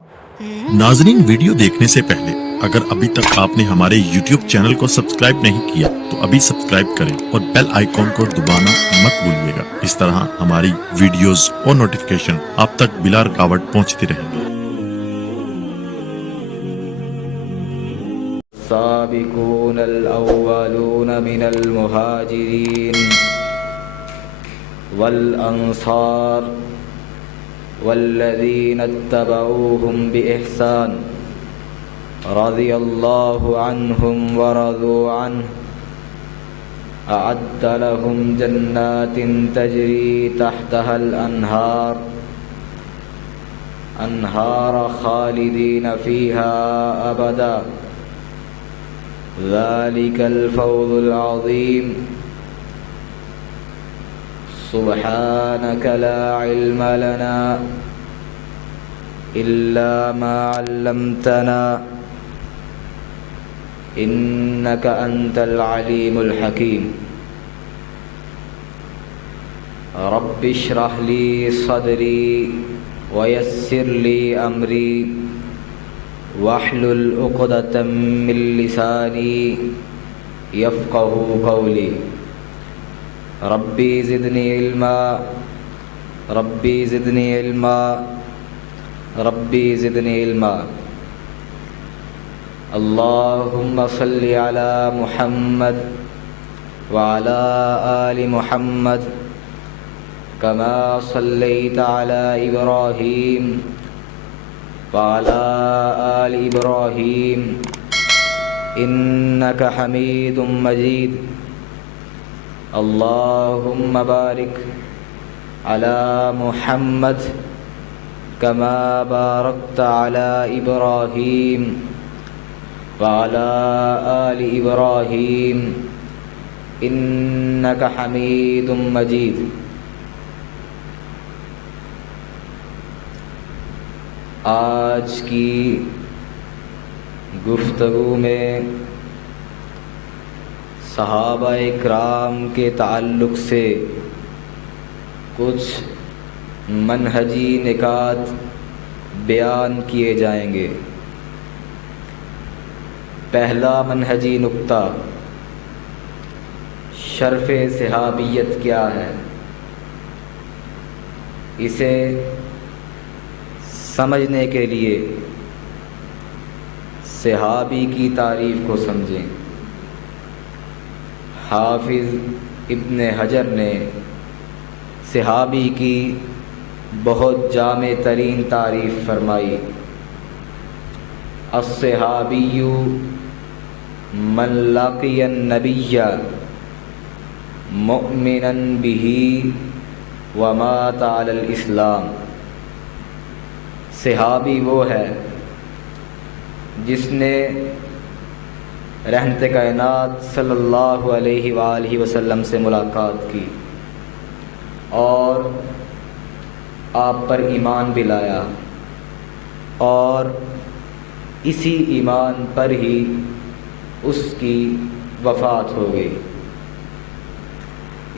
ناظرین، ویڈیو دیکھنے سے پہلے اگر ابھی تک آپ نے ہمارے YouTube چینل کو سبسکرائب نہیں کیا تو ابھی سبسکرائب کریں اور بیل آئیکن کو دبانا مت بھولیے گا۔ اس طرح ہماری ویڈیوز اور نوٹیفیکیشن آپ تک بلا رکاوٹ پہنچتی رہیں گی۔ السابقون الأولون من المهاجرين والأنصار والذين اتبعوهم بإحسان رضي الله عنهم ورضوا عنه أعد لهم جنات تجري تحتها الأنهار خالدين فيها أبدا ذلك الفوز العظيم سبحانك لا علم لنا إلا ما علمتنا إنك أنت العليم الحكيم رب اشرح لي صدري ويسر لي أمري واحلل عقدة من لساني يفقهوا قولي ربي زدني علما ربي زدني علما ربي زدني علما اللهم صل على محمد وعلى آل محمد كما صليت على إبراهيم وعلى آل إبراهيم إنك حميد مجيد اللهم بارك على محمد كما باركت على إبراهيم وعلى آل إبراهيم إنك حميد مجيد۔ آج کی گفتگو میں صحابہ اکرام کے تعلق سے کچھ منہجی نکات بیان کیے جائیں گے۔ پہلا منہجی نکتہ، شرف صحابیت کیا ہے؟ اسے سمجھنے کے لیے صحابی کی تعریف کو سمجھیں۔ حافظ ابن حجر نے صحابی کی بہت جامع ترین تعریف فرمائی۔ الصحابی من لقی النبی مؤمنا بہ ومات علی الاسلام۔ صحابی وہ ہے جس نے رحمت کائنات صلی اللہ علیہ وآلہ وسلم سے ملاقات کی اور آپ پر ایمان بھی لایا، اور اسی ایمان پر ہی اس کی وفات ہو گئی۔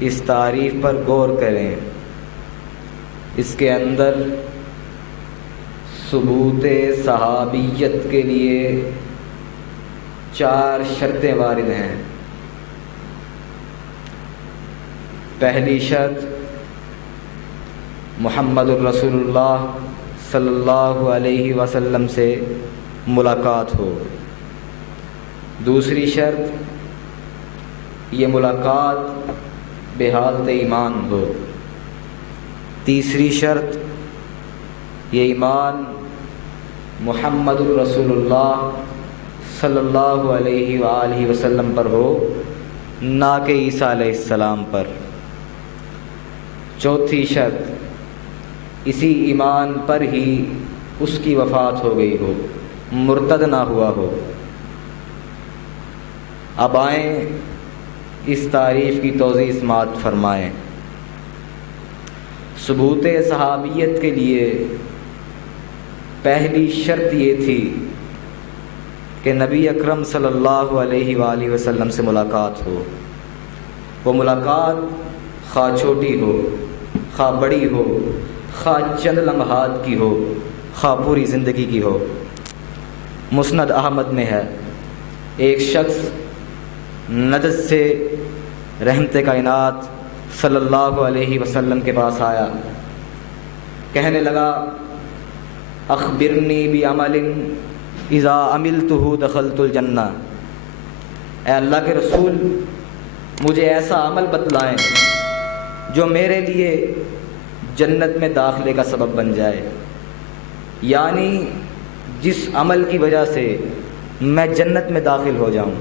اس تعریف پر غور کریں، اس کے اندر ثبوت صحابیت کے لیے 4 شرطیں وارد ہیں۔ پہلی شرط محمد الرسول اللہ صلی اللہ علیہ وسلم سے ملاقات ہو۔ دوسری شرط یہ ملاقات بحالت ایمان ہو۔ تیسری شرط یہ ایمان محمد الرسول اللہ صلی اللہ علیہ وآلہ وسلم پر ہو، نہ کہ عیسیٰ علیہ السلام پر۔ چوتھی شرط اسی ایمان پر ہی اس کی وفات ہو گئی ہو، مرتد نہ ہوا ہو۔ اب آئیں اس تعریف کی توضیح سماعت فرمائیں۔ ثبوت صحابیت کے لیے پہلی شرط یہ تھی کہ نبی اکرم صلی اللہ علیہ وآلہ وسلم سے ملاقات ہو۔ وہ ملاقات خواہ چھوٹی ہو، خواہ بڑی ہو، خواہ چند لمحات کی ہو، خواہ پوری زندگی کی ہو۔ مسند احمد میں ہے، ایک شخص نجد سے رحمت کائنات صلی اللہ علیہ وسلم کے پاس آیا، کہنے لگا اخبرنی بعمل اذا عملتہ دخلت الجنہ، اے اللہ کے رسول مجھے ایسا عمل بتلائیں جو میرے لیے جنت میں داخلے کا سبب بن جائے، یعنی جس عمل کی وجہ سے میں جنت میں داخل ہو جاؤں۔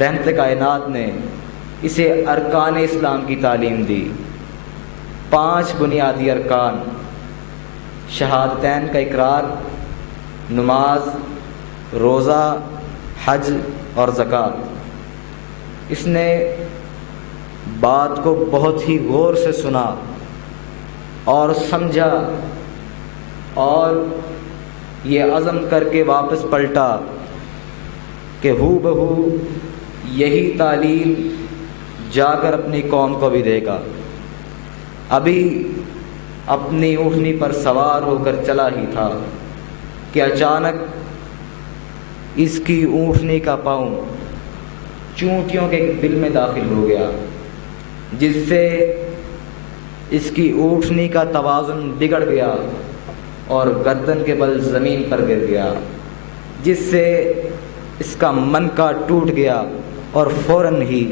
رحمت کائنات نے اسے ارکان اسلام کی تعلیم دی، 5 بنیادی ارکان، شہادتین کا اقرار، نماز، روزہ، حج اور زکوٰۃ۔ اس نے بات کو بہت ہی غور سے سنا اور سمجھا اور یہ عزم کر کے واپس پلٹا کہ ہو بہو یہی تعلیم جا کر اپنی قوم کو بھی دے گا۔ ابھی اپنی اونٹنی پر سوار ہو کر چلا ہی تھا کہ اچانک اس کی اونٹنی کا پاؤں چونٹیوں کے بل میں داخل ہو گیا، جس سے اس کی اونٹنی کا توازن بگڑ گیا اور گردن کے بل زمین پر گر گیا، جس سے اس کا منکا ٹوٹ گیا اور فوراً ہی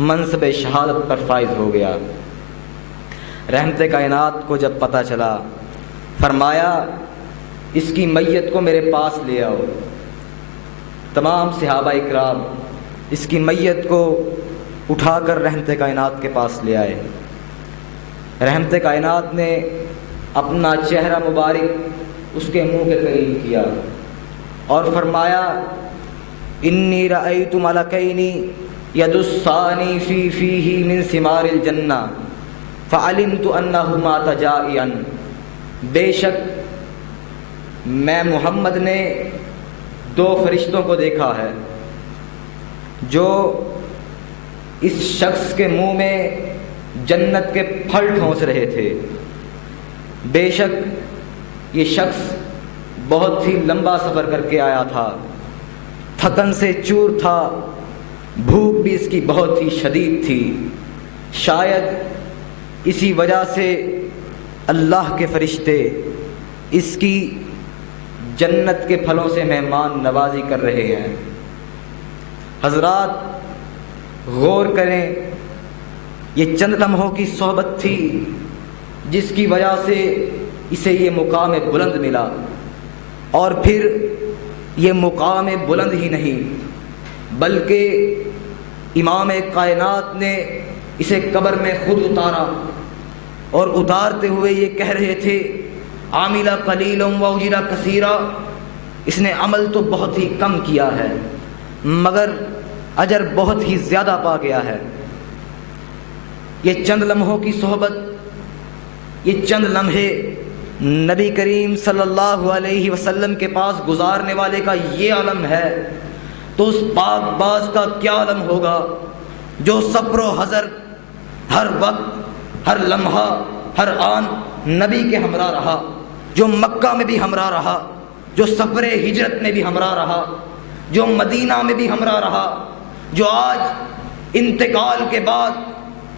منصب شہادت پر فائز ہو گیا۔ رحمت کائنات کو جب پتہ چلا، فرمایا اس کی میت کو میرے پاس لے آؤ۔ تمام صحابہ اکرام اس کی میت کو اٹھا کر رحمت کائنات کے پاس لے آئے۔ رحمت کائنات نے اپنا چہرہ مبارک اس کے منہ کے قریب کیا اور فرمایا انی رأیت ملکین یدسانی فی فیہ من ثمار الجنہ فعلمت انہما تجائعا، بے شک میں محمد نے 2 فرشتوں کو دیکھا ہے جو اس شخص کے منہ میں جنت کے پھل ٹھونس رہے تھے۔ بے شک یہ شخص بہت ہی لمبا سفر کر کے آیا تھا، تھکن سے چور تھا، بھوک بھی اس کی بہت ہی شدید تھی، شاید اسی وجہ سے اللہ کے فرشتے اس کی جنت کے پھلوں سے مہمان نوازی کر رہے ہیں۔ حضرات غور کریں، یہ چند لمحوں کی صحبت تھی جس کی وجہ سے اسے یہ مقام بلند ملا، اور پھر یہ مقام بلند ہی نہیں بلکہ امام کائنات نے اسے قبر میں خود اتارا، اور اتارتے ہوئے یہ کہہ رہے تھے عامل قلیل و اجر کثیرا، اس نے عمل تو بہت ہی کم کیا ہے مگر اجر بہت ہی زیادہ پا گیا ہے۔ یہ چند لمحوں کی صحبت، یہ چند لمحے نبی کریم صلی اللہ علیہ وسلم کے پاس گزارنے والے کا یہ عالم ہے، تو اس پاک باز کا کیا عالم ہوگا جو سفر و حضر ہر وقت، ہر لمحہ، ہر آن نبی کے ہمراہ رہا، جو مکہ میں بھی ہمراہ رہا، جو سفر ہجرت میں بھی ہمراہ رہا، جو مدینہ میں بھی ہمراہ رہا، جو آج انتقال کے بعد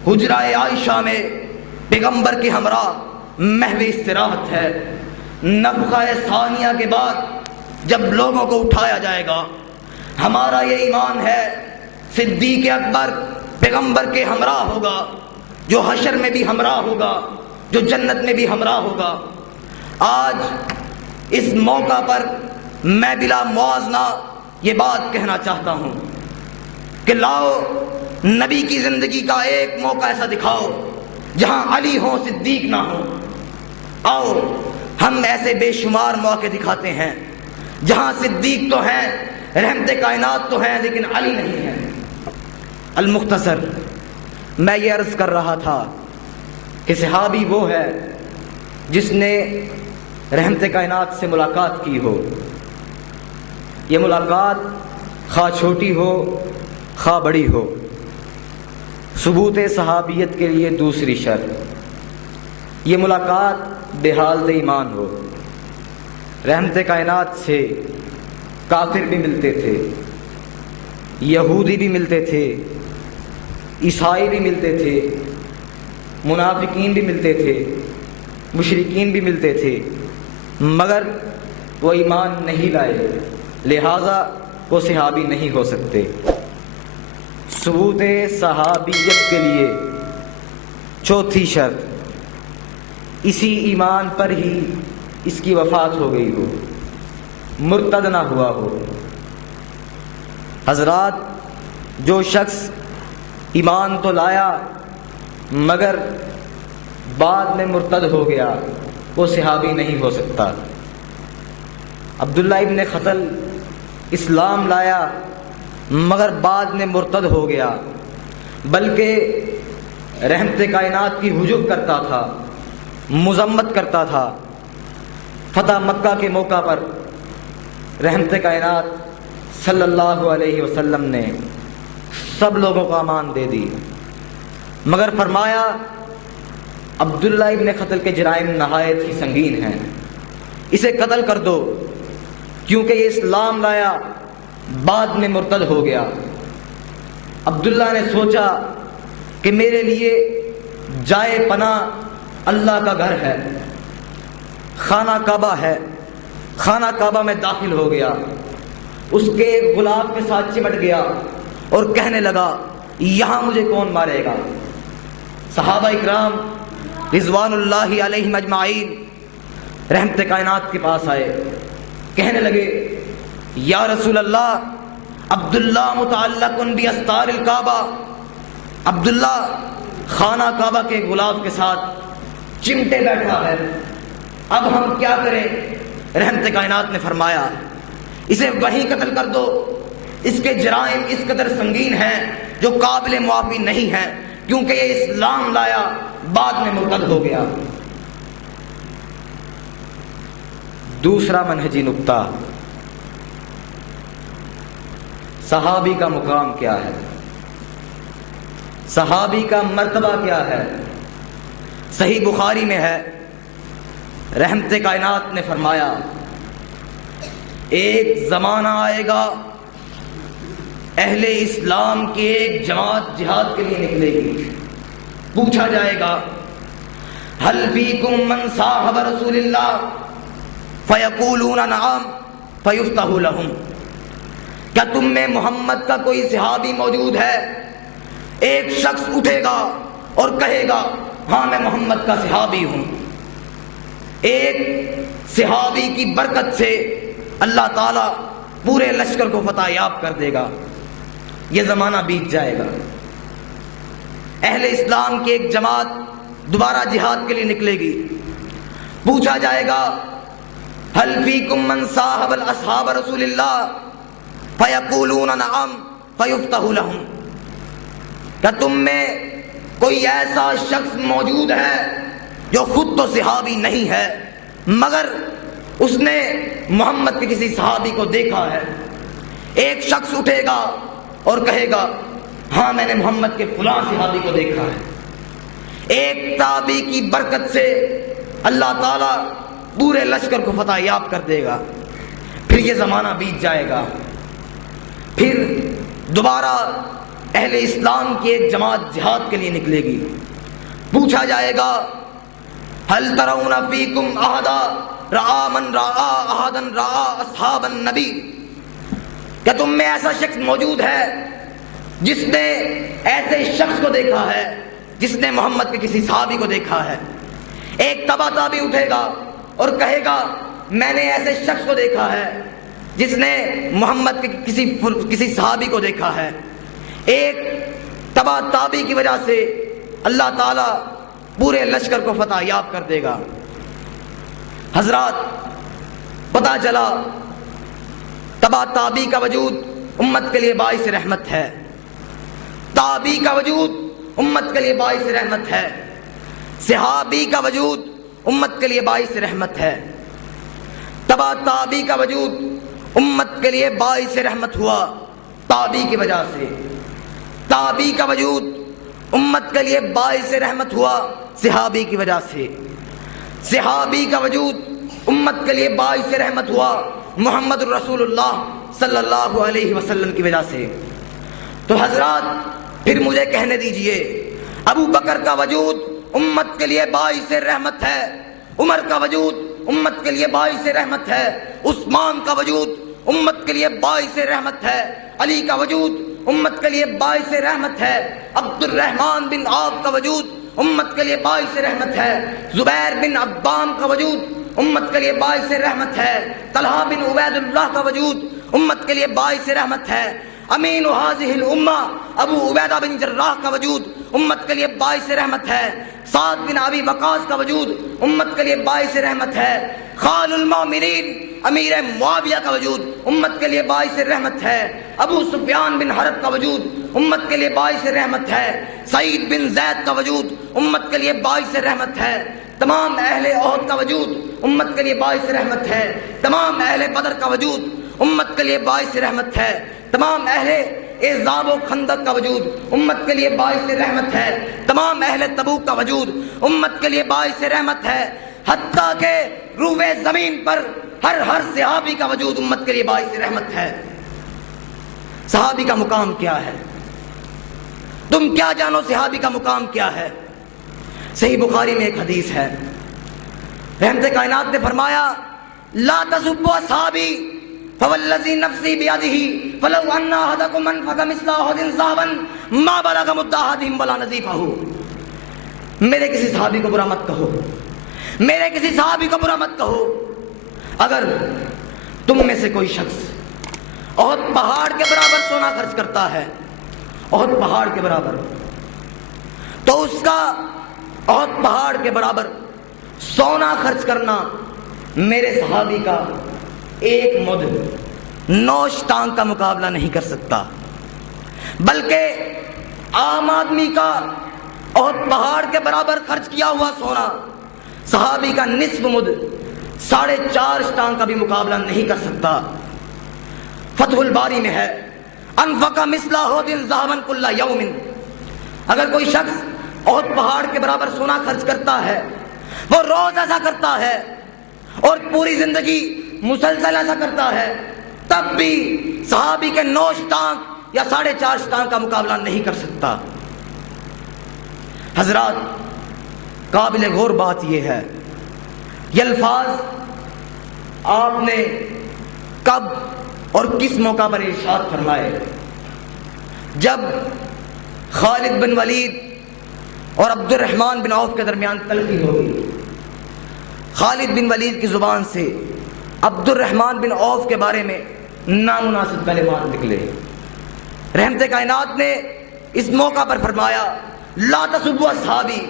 حجرہ عائشہ میں پیغمبر کے ہمراہ محو استراحت ہے۔ نفخہ ثانیہ کے بعد جب لوگوں کو اٹھایا جائے گا، ہمارا یہ ایمان ہے صدیق اکبر پیغمبر کے ہمراہ ہوگا، جو حشر میں بھی ہمراہ ہوگا، جو جنت میں بھی ہمراہ ہوگا۔ آج اس موقع پر میں بلا موازنہ یہ بات کہنا چاہتا ہوں کہ لاؤ نبی کی زندگی کا ایک موقع ایسا دکھاؤ جہاں علی ہو صدیق نہ ہو۔ آؤ ہم ایسے بے شمار موقع دکھاتے ہیں جہاں صدیق تو ہیں، رحمت کائنات تو ہیں، لیکن علی نہیں ہے۔ المختصر میں یہ عرض کر رہا تھا کہ صحابی وہ ہے جس نے رحمت کائنات سے ملاقات کی ہو۔ یہ ملاقات خواہ چھوٹی ہو خواہ بڑی ہو، ثبوت صحابیت کے لیے دوسری شرط، یہ ملاقات بے حالت ایمان ہو۔ رحمت کائنات سے کافر بھی ملتے تھے، یہودی بھی ملتے تھے، عیسائی بھی ملتے تھے، منافقین بھی ملتے تھے، مشرکین بھی ملتے تھے، مگر وہ ایمان نہیں لائے، لہٰذا وہ صحابی نہیں ہو سکتے۔ ثبوت صحابیت کے لیے چوتھی شرط، اسی ایمان پر ہی اس کی وفات ہو گئی ہو، مرتد نہ ہوا ہو۔ حضرات، جو شخص ایمان تو لایا مگر بعد میں مرتد ہو گیا، وہ صحابی نہیں ہو سکتا۔ عبداللہ ابن خطل اسلام لایا مگر بعد میں مرتد ہو گیا، بلکہ رحمت کائنات کی حجب کرتا تھا، مذمت کرتا تھا۔ فتح مکہ کے موقع پر رحمت کائنات صلی اللہ علیہ وسلم نے سب لوگوں کو امان دے دی، مگر فرمایا عبداللہ ابن خطل کے جرائم نہایت ہی سنگین ہیں، اسے قتل کر دو، کیونکہ یہ اسلام لایا بعد میں مرتد ہو گیا۔ عبداللہ نے سوچا کہ میرے لیے جائے پناہ اللہ کا گھر ہے، خانہ کعبہ ہے، خانہ کعبہ میں داخل ہو گیا، اس کے ایک غلام کے ساتھ چمٹ گیا اور کہنے لگا یہاں مجھے کون مارے گا۔ صحابہ اکرام رضوان اللہ علیہم اجمعین رحمت کائنات کے پاس آئے، کہنے لگے یا رسول اللہ، عبداللہ متعلق باستار الکعبہ، عبداللہ خانہ کعبہ کے غلاف کے ساتھ چمٹے بیٹھا ہے، اب ہم کیا کریں؟ رحمت کائنات نے فرمایا اسے وہیں قتل کر دو، اس کے جرائم اس قدر سنگین ہیں جو قابل معافی نہیں ہیں، کیونکہ یہ اسلام لایا بعد میں مرتد ہو گیا۔ دوسرا منہجی نقطہ، صحابی کا مقام کیا ہے، صحابی کا مرتبہ کیا ہے؟ صحیح بخاری میں ہے، رحمت کائنات نے فرمایا ایک زمانہ آئے گا اہل اسلام کی ایک جماعت جہاد کے لیے نکلے گی، پوچھا جائے گا هل فیکم من صاحب رسول اللہ فیقولون نعم فیفتح لہم، کیا تم میں محمد کا کوئی صحابی موجود ہے؟ ایک شخص اٹھے گا اور کہے گا ہاں میں محمد کا صحابی ہوں۔ ایک صحابی کی برکت سے اللہ تعالیٰ پورے لشکر کو فتح یاب کر دے گا۔ یہ زمانہ بیت جائے گا، اہل اسلام کی ایک جماعت دوبارہ جہاد کے لیے نکلے گی، پوچھا جائے گا هل فیکم من صاحب اصحاب رسول اللہ فیقولون نعم فیفتح لہم، کیا تم میں کوئی ایسا شخص موجود ہے جو خود تو صحابی نہیں ہے مگر اس نے محمد کے کسی صحابی کو دیکھا ہے؟ ایک شخص اٹھے گا اور کہے گا ہاں میں نے محمد کے فلاں صحابی کو دیکھا ہے۔ ایک تابعی کی برکت سے اللہ تعالیٰ پورے لشکر کو فتح یاب کر دے گا، پھر یہ زمانہ بیت جائے گا، پھر دوبارہ اہل اسلام کی ایک جماعت جہاد کے لیے نکلے گی، پوچھا جائے گا هل ترون فیکم احدا رعا من رعا احدا رعا اصحاب النبی، کیا تم میں ایسا شخص موجود ہے جس نے ایسے شخص کو دیکھا ہے جس نے محمد کے کسی صحابی کو دیکھا ہے؟ ایک تبع تابعی اٹھے گا اور کہے گا میں نے ایسے شخص کو دیکھا ہے جس نے محمد کے کسی صحابی کو دیکھا ہے۔ ایک تبع تابعی کی وجہ سے اللہ تعالیٰ پورے لشکر کو فتح یاب کر دے گا۔ حضرات، پتہ چلا تبع تابعی کا وجود امت کے لیے باعث رحمت ہے، تابعی کا وجود امت کے لیے باعث رحمت ہے، صحابی کا وجود امت کے لیے باعث رحمت ہے۔ تبع تابعی کا وجود امت کے لیے باعث رحمت ہوا تابعی کی وجہ سے، تابعی کا وجود امت کے لیے باعث رحمت ہوا صحابی کی وجہ سے، صحابی کا وجود امت کے لیے باعث رحمت ہوا محمد الرسول اللہ صلی اللہ علیہ وسلم کی وجہ سے۔ تو حضرات پھر مجھے کہنے دیجئے، ابو بکر کا وجود امت کے لیے باعث رحمت ہے، عمر کا وجود امت کے لیے باعث رحمت ہے، عثمان کا وجود امت کے لیے باعث رحمت ہے، علی کا وجود امت کے لیے باعث رحمت ہے، عبد الرحمن بن عوف کا وجود امت کے لیے باعث رحمت ہے، زبیر بن عوام کا وجود امت کے لیے باعث رحمت ہے، طلحہ بن عبید اللہ کا وجود امت کے لیے باعث رحمت ہے، امین هذه الامہ ابو عبیدہ بن جراح کا وجود امت کے لیے باعث رحمت ہے، سعد بن ابی وقاص کا وجود امت کے لیے باعث رحمت ہے، خال المؤمنین امیر معاویہ کا وجود امت کے لیے باعث رحمت ہے، ابو سفیان بن حرب کا وجود امت کے لیے باعث رحمت ہے، سعید بن زید کا وجود امت کے لیے باعث رحمت ہے، تمام اہل احد کا وجود امت کے لیے باعث رحمت ہے، تمام اہل بدر کا وجود امت کے لیے باعث رحمت ہے، تمام اہل احزاب و خندق کا وجود امت کے لیے باعث رحمت ہے، تمام اہل تبوک کا وجود امت کے لیے باعث رحمت ہے، حتیٰ کہ روئے زمین پر ہر صحابی کا وجود امت کے لیے باعث رحمت ہے۔ صحابی کا مقام کیا ہے؟ تم کیا جانو صحابی کا مقام کیا ہے؟ صحیح بخاری میں ایک حدیث ہے، رحمت کائنات نے فرمایا لا تسبوا اصحابی فوالذی نفسی بیدہ فلو ان احدکم انفق مثل احد ذهبا ما بلغ مد احدهم ولا نصیفہ۔ میرے کسی صحابی کو برا مت کہو، میرے کسی صحابی کو برا مت کہو۔ اگر تم میں سے کوئی شخص احد پہاڑ کے برابر سونا خرچ کرتا ہے، احد پہاڑ کے برابر، تو اس کا احد پہاڑ کے برابر سونا خرچ کرنا میرے صحابی کا ایک مد نوش ٹانگ کا مقابلہ نہیں کر سکتا، بلکہ عام آدمی کا احد پہاڑ کے برابر خرچ کیا ہوا سونا صحابی کا نصف مد 4.5 ٹانگ کا بھی مقابلہ نہیں کر سکتا۔ فتح الباری میں ہے انفق مثل احد ذهبا كل يوم، اگر کوئی شخص احد پہاڑ کے برابر سونا خرچ کرتا ہے، وہ روز ایسا کرتا ہے اور پوری زندگی مسلسل ایسا کرتا ہے، تب بھی صحابی کے 9 ٹانگ یا 4.5 ٹانگ کا مقابلہ نہیں کر سکتا۔ حضرات قابل غور بات یہ ہے، یہ الفاظ آپ نے کب اور کس موقع پر ارشاد فرمائے؟ جب خالد بن ولید اور عبد الرحمن بن عوف کے درمیان تلخی ہو گئی، خالد بن ولید کی زبان سے عبد الرحمن بن عوف کے بارے میں نامناسب کلمات نکلے، رحمت کائنات نے اس موقع پر فرمایا لا تسبوا اصحابی،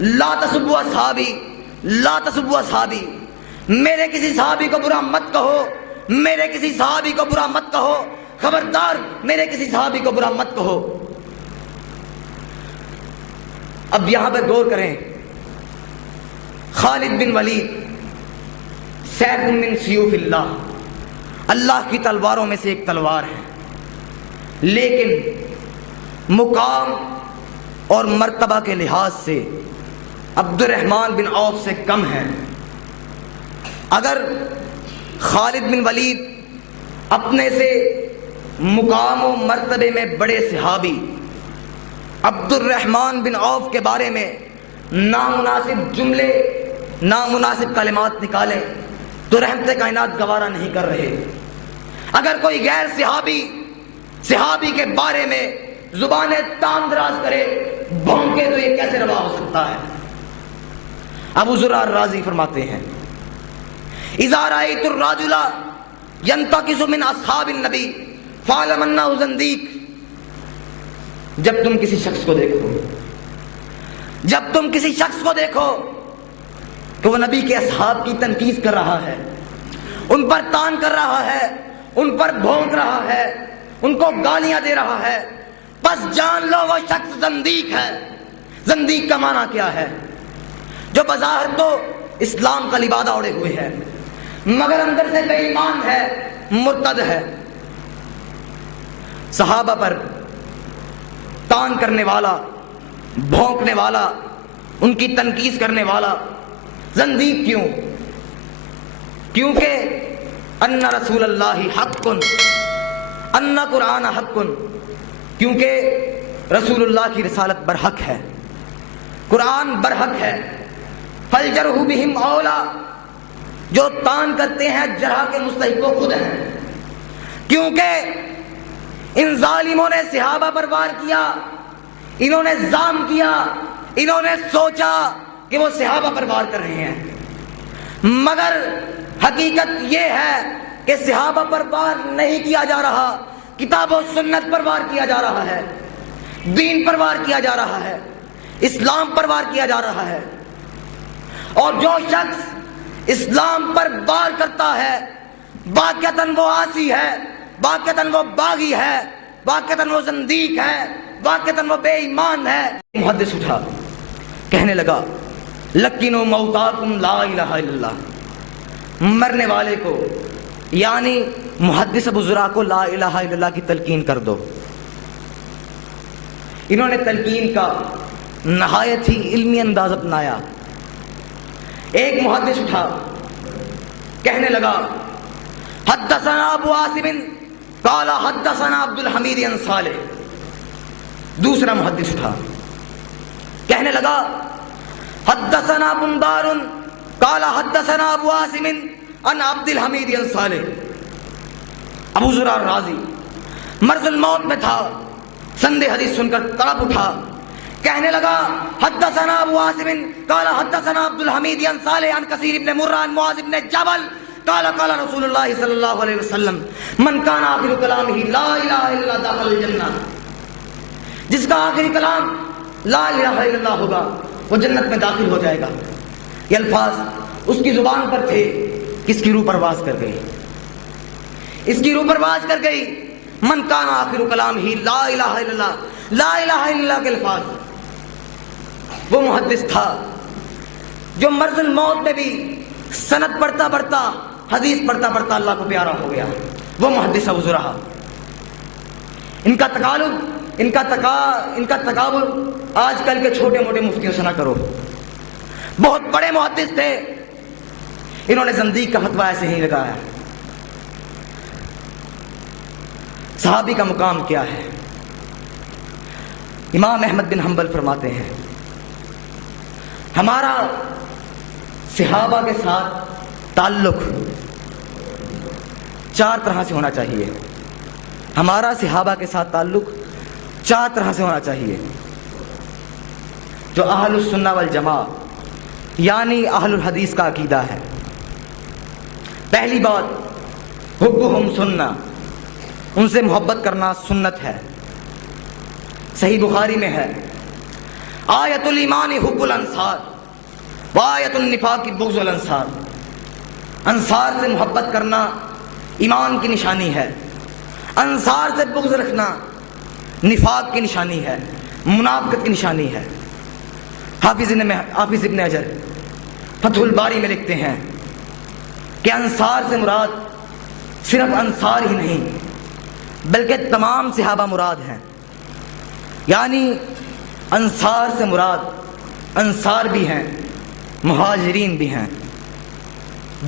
لا تسبوا اصحابی، لا تسبوا اصحابی، میرے کسی صحابی کو برا مت کہو، میرے کسی صحابی کو برا مت کہو، خبردار میرے کسی صحابی کو برا مت کہو۔ اب یہاں پر غور کریں، خالد بن ولید سیف من سیوف اللہ، اللہ کی تلواروں میں سے ایک تلوار ہے، لیکن مقام اور مرتبہ کے لحاظ سے عبد الرحمن بن عوف سے کم ہے۔ اگر خالد بن ولید اپنے سے مقام و مرتبے میں بڑے صحابی عبد الرحمن بن عوف کے بارے میں نامناسب جملے، نامناسب کلمات نکالیں تو رحمت کائنات گوارا نہیں کر رہے۔ اگر کوئی غیر صحابی کے بارے میں زبان تان دراز کرے، بھونکے، تو یہ کیسے روا ہو سکتا ہے؟ ابو زرع الرازی فرماتے ہیں اذا رأيت الرجل ينتقص من اصحاب النبی فاعلم انه زندیق، جب تم کسی شخص کو دیکھو، جب تم کسی شخص کو دیکھو کہ وہ نبی کے اصحاب کی تنقید کر رہا ہے، ان پر تان کر رہا ہے، ان پر بھونک رہا ہے، ان کو گالیاں دے رہا ہے، بس جان لو وہ شخص زندیق ہے۔ زندیق کا معنی کیا ہے؟ جو بظاہر تو اسلام کا لبادہ اوڑے ہوئے ہے مگر اندر سے بے ایمان ہے، مرتد ہے۔ صحابہ پر تان کرنے والا، بھونکنے والا، ان کی تنقید کرنے والا زندیق کیوں؟ کیونکہ ان رسول اللہ حق، ان قرآن حق، کیونکہ رسول اللہ کی رسالت برحق ہے، قرآن برحق ہے۔ فالجرح بہم اولا، جو تان کرتے ہیں جرح کے مستحق وہ خود ہیں، کیونکہ ان ظالموں نے صحابہ پر وار کیا، انہوں نے ظلم کیا، انہوں نے سوچا کہ وہ صحابہ پر وار کر رہے ہیں، مگر حقیقت یہ ہے کہ صحابہ پر وار نہیں کیا جا رہا، کتاب و سنت پر وار کیا جا رہا ہے، دین پر وار کیا جا رہا ہے، اسلام پر وار کیا جا رہا ہے۔ اور جو شخص اسلام پر وار کرتا ہے واقعتاً وہ عاصی ہے، واقعتاً وہ باغی ہے، واقعتاً وہ زندیق ہے، واقعتاً وہ بے ایمان ہے۔ محدث اٹھا کہنے لگا لکنوا موتاکم لا الہ الا اللہ، مرنے والے کو یعنی محدث ابو زرع کو لا الہ الا اللہ کی تلقین کر دو۔ انہوں نے تلقین کا نہایت ہی علمی انداز اپنایا۔ ایک محدث اٹھا کہنے لگا حدثنا ابو عاصم قال حدثنا عبد الحمید عن صالح۔ دوسرا محدث اٹھا کہنے لگا حدثنا بندار قال حدثنا ابو عاصم عن عبد الحمید عن صالح۔ ابو زرع رازی مرض الموت میں تھا، سند حدیث سن کر تڑپ اٹھا، کہنے لگا حدثنا ابو عاصم قال حدثنا عبد الحمید عن صالح عن کثیر بن مرہ عن معاذ بن جبل قال قال رسول اللہ صلی اللہ علیہ وسلم من کان آخر کلامہ لا الہ الا اللہ دخل الجنہ، جس کا آخری کلام لا الہ الا اللہ ہوگا وہ جنت میں داخل ہو جائے گا۔ یہ الفاظ اس کی زبان پر تھے، کس کی روح پرواز کر گئی، اس کی روح پرواز کر گئی۔ من کان آخر کلامہ لا الہ الا اللہ، لا الہ الا اللہ کے الفاظ۔ وہ محدث تھا جو مرض الموت میں بھی سند پڑھتا پڑھتا، حدیث پڑھتا پڑھتا اللہ کو پیارا ہو گیا، وہ محدث ابو زرع۔ ان کا تقابل آج کل کے چھوٹے موٹے مفتیوں سے نہ کرو، بہت بڑے محدث تھے، انہوں نے زندیق کا فتویٰ ایسے ہی لگایا۔ صحابی کا مقام کیا ہے؟ امام احمد بن حنبل فرماتے ہیں ہمارا صحابہ کے ساتھ تعلق چار طرح سے ہونا چاہیے، ہمارا صحابہ کے ساتھ تعلق چار طرح سے ہونا چاہیے، جو اہل السنہ والجماع یعنی اہل الحدیث کا عقیدہ ہے۔ پہلی بات حبہم سنہ، ان سے محبت کرنا سنت ہے۔ صحیح بخاری میں ہے آیت الایمان حب الانصار و آیت النفاق بغض الانصار، انصار سے محبت کرنا ایمان کی نشانی ہے، انصار سے بغض رکھنا نفاق کی نشانی ہے، منافقت کی نشانی ہے۔ حافظ ابن حجر فتح الباری میں لکھتے ہیں کہ انصار سے مراد صرف انصار ہی نہیں بلکہ تمام صحابہ مراد ہیں، یعنی انصار سے مراد انصار بھی ہیں، مہاجرین بھی ہیں۔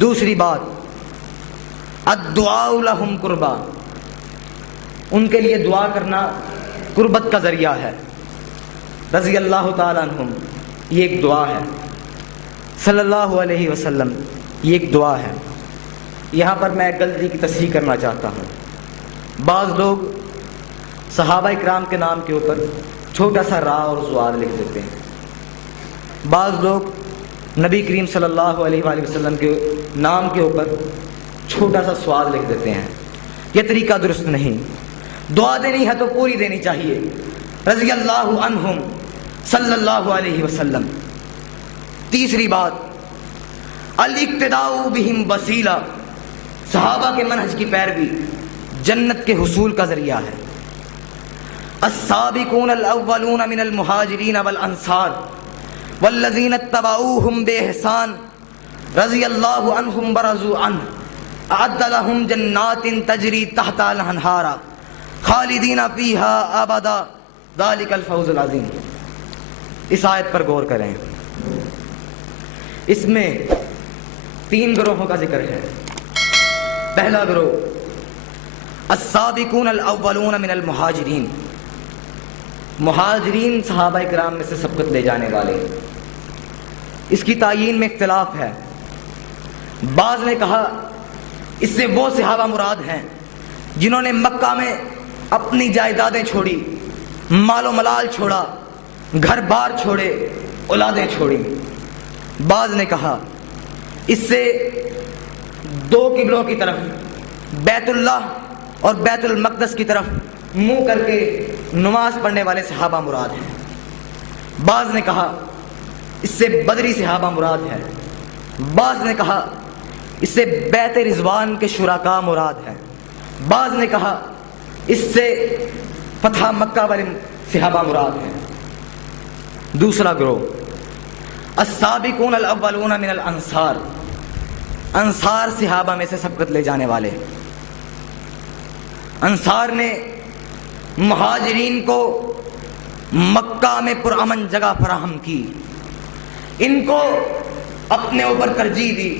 دوسری بات الدعاء لہم قربا، ان کے لیے دعا کرنا قربت کا ذریعہ ہے۔ رضی اللہ تعالیٰ عنہم یہ ایک دعا ہے، صلی اللہ علیہ وسلم یہ ایک دعا ہے۔ یہاں پر میں غلطی کی تصحیح کرنا چاہتا ہوں، بعض لوگ صحابہ اکرام کے نام کے اوپر چھوٹا سا را اور سواد لکھ دیتے ہیں، بعض لوگ نبی کریم صلی اللہ علیہ وآلہ وسلم کے نام کے اوپر چھوٹا سا سواد لکھ دیتے ہیں، یہ طریقہ درست نہیں۔ دعا دینی ہے تو پوری دینی چاہیے۔ رضی اللہ عنہم صلی اللہ علیہ وسلم۔ تیسری بات الاقتداء بہم وسیلہ، صحابہ کے منہج کی پیروی جنت کے حصول کا ذریعہ ہے۔ السابقون الاولون من المہاجرین والانصار والذین اتبعوہم باحسان رضی اللہ عنہم ورضوا عنہ اعد لہم جنات تجری تحتها الانہار خالدین فیہا ابدا ذالک الفوز العظیم۔ اس آیت پر غور کریں، اس میں 3 گروہوں کا ذکر ہے. پہلا گروہ السابقون الاولون من المہاجرین، مہاجرین صحابہ کرام میں سے سبقت لے جانے والے. اس کی تعیین میں اختلاف ہے. بعض نے کہا اس سے وہ صحابہ مراد ہیں جنہوں نے مکہ میں اپنی جائیدادیں چھوڑی، مال و ملال چھوڑا، گھر بار چھوڑے، اولادیں چھوڑی. بعض نے کہا اس سے 2 قبلوں کی طرف، بیت اللہ اور بیت المقدس کی طرف منہ کر کے نماز پڑھنے والے صحابہ مراد ہیں. بعض نے کہا اس سے بدری صحابہ مراد ہے. بعض نے کہا اس سے بیت رضوان کے شرکاء مراد ہیں. بعض نے کہا اس سے فتح مکہ والے صحابہ مراد ہیں. دوسرا گروہ السابقون الاولون من الانصار، انصار صحابہ میں سے سبقت لے جانے والے. انصار نے مہاجرین کو مکہ میں پرامن جگہ فراہم کی، ان کو اپنے اوپر ترجیح دی،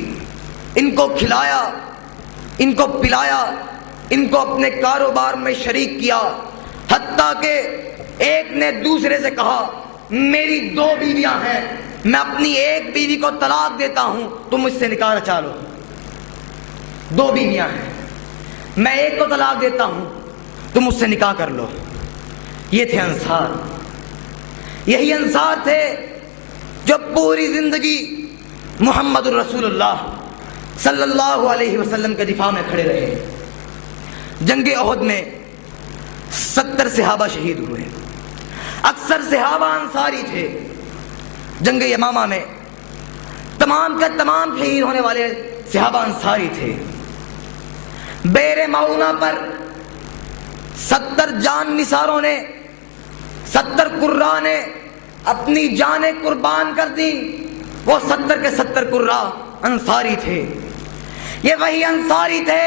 ان کو کھلایا، ان کو پلایا، ان کو اپنے کاروبار میں شریک کیا. حتیٰ کہ ایک نے دوسرے سے کہا میری 2 بیویاں ہیں، میں اپنی ایک بیوی کو طلاق دیتا ہوں، تم مجھ سے نکاح رچا لو. 2 بیویاں ہیں، میں ایک کو طلاق دیتا ہوں، تم مجھ سے نکاح کر لو. یہ تھے انصار. یہی انصار تھے جو پوری زندگی محمد الرسول اللہ صلی اللہ علیہ وسلم کے دفاع میں کھڑے رہے. جنگ احد میں 70 صحابہ شہید ہوئے. اکثر صحابہ انصاری تھے. جنگ یمامہ میں تمام کے تمام شہید ہونے والے صحابہ انصاری تھے. بیر معونہ پر 70 جان نثاروں نے، 70 قراء نے اپنی جانیں قربان کر دی. وہ 70 کے 70 قراء انصاری تھے. یہ وہی انصاری تھے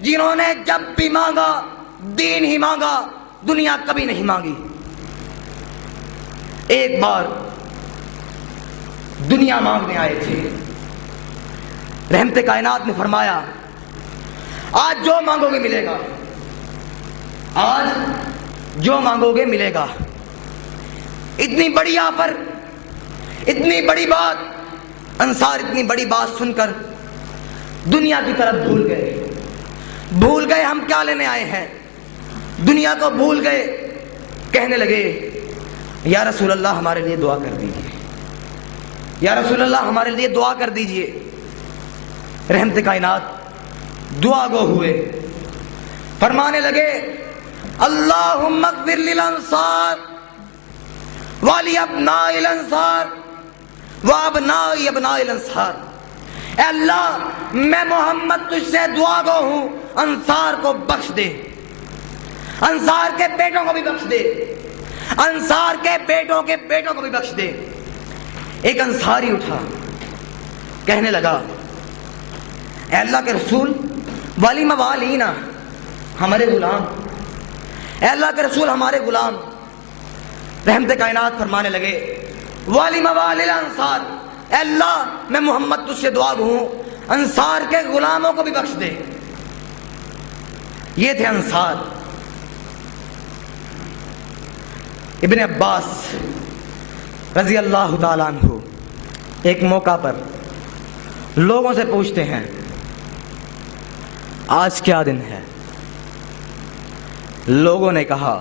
جنہوں نے جب بھی مانگا دین ہی مانگا، دنیا کبھی نہیں مانگی. ایک بار دنیا مانگنے آئے تھے. رحمت کائنات نے فرمایا آج جو مانگو گے ملے گا، آج جو مانگو گے ملے گا. اتنی بڑی آفر، اتنی بڑی بات، انصار اتنی بڑی بات سن کر دنیا کی طرف بھول گئے ہم کیا لینے آئے ہیں. دنیا کو بھول گئے. کہنے لگے یا رسول اللہ ہمارے لیے دعا کر دیجئے، یا رسول اللہ ہمارے لیے دعا کر دیجئے. رحمت کائنات دعا گو ہوئے، فرمانے لگے اللہم اغفر للانصار ولابناء الانصار وابناء ابناء الانصار. اے اللہ میں محمد تجھ سے دعا گو ہوں، انصار کو بخش دے، انصار کے بیٹوں کو بھی بخش دے، انصار کے بیٹوں کے بیٹوں کو بھی بخش دے. ایک انصاری اٹھا، کہنے لگا اے اللہ کے رسول والی موالینا، ہمارے غلام، اے اللہ کے رسول ہمارے غلام. رحمت کائنات فرمانے لگے والی موالی الانصار، اے اللہ میں محمد تجھ سے دعا ہوں انصار کے غلاموں کو بھی بخش دے. یہ تھے انصار. ابن عباس رضی اللہ تعالیٰ عنہ ایک موقع پر لوگوں سے پوچھتے ہیں آج کیا دن ہے؟ لوگوں نے کہا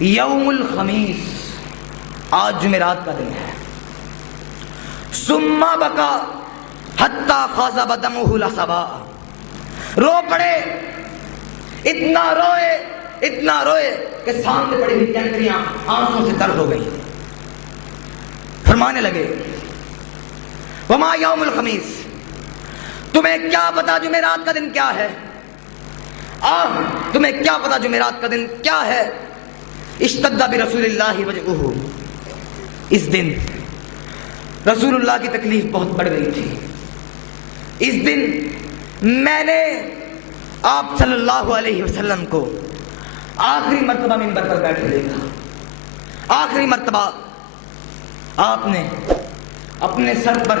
یوم الخمیس، آج جمعرات کا دن ہے. ثم بکا حتی خاصب دمہ الصبا، رو پڑے، اتنا روئے کہ سامنے پڑی ہوئی کنکریاں آنکھوں سے تر ہو گئی. فرمانے لگے وما یوم الخمیس، تمہیں کیا پتا جمعرات کا دن کیا ہے؟ تمہیں کیا پتا جمعرات کا دن کیا ہے؟ اشتد برسول اللہ وجعہ، اس دن رسول اللہ کی تکلیف بہت بڑھ گئی تھی. اس دن میں نے آپ صلی اللہ علیہ وسلم کو آخری مرتبہ منبر پر بیٹھے دیکھا. آخری مرتبہ آپ نے اپنے سر پر